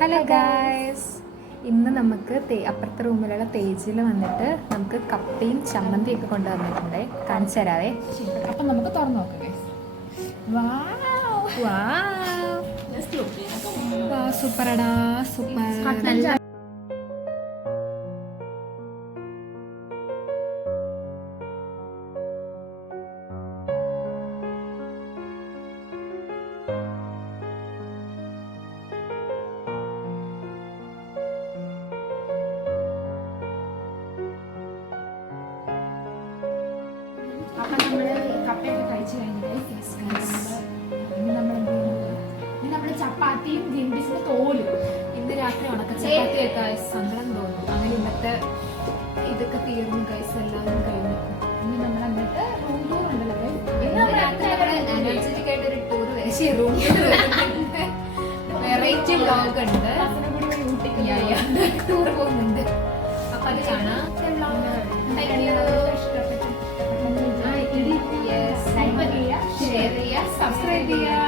Hello guys, ഇന്ന് നമുക്ക് അപ്പുറത്തെ റൂമിലുള്ള തേജിൽ വന്നിട്ട് നമുക്ക് കപ്പയും ചമ്മന്തിയും ഒക്കെ കൊണ്ടുവന്നിട്ടുണ്ട്. കാണിച്ചു തരാവേ. അപ്പം നമുക്ക് തുറന്നു നോക്കാം. സൂപ്പറടാ, സൂപ്പർ. അപ്പം നമ്മൾ കപ്പയൊക്കെ കഴിച്ചു കഴിഞ്ഞിട്ട് ഇനി നമ്മൾ എന്ത് ചെയ്യുന്നത്? ഇനി നമ്മൾ ചപ്പാത്തിയും ഗ്രീൻ പീസിന്റെ തോലും ഇന്ന് രാത്രി ഉണക്ക ചപ്പാത്തിയൊക്കെ സങ്കടം തോന്നും. അങ്ങനെ ഇന്നത്തെ ഇതൊക്കെ തീർന്നു ഗൈസ്, എല്ലാവരും കഴിഞ്ഞു. ഇനി നമ്മൾ എന്നിട്ട് റൂം ടൂർ ഉണ്ടല്ലോ. എനർജറ്റിക് ആയിട്ട് ഒരു ടൂർ റൂം വെറൈറ്റി വ്ളോഗ് ഉണ്ട്, ടൂർ പോകുന്നുണ്ട്. അപ്പൊ അത് കാണാം. ഇഷ്ടപ്പെട്ടു ഷെയർ ചെയ്യുക, സബ്സ്ക്രൈബ് ചെയ്യുക.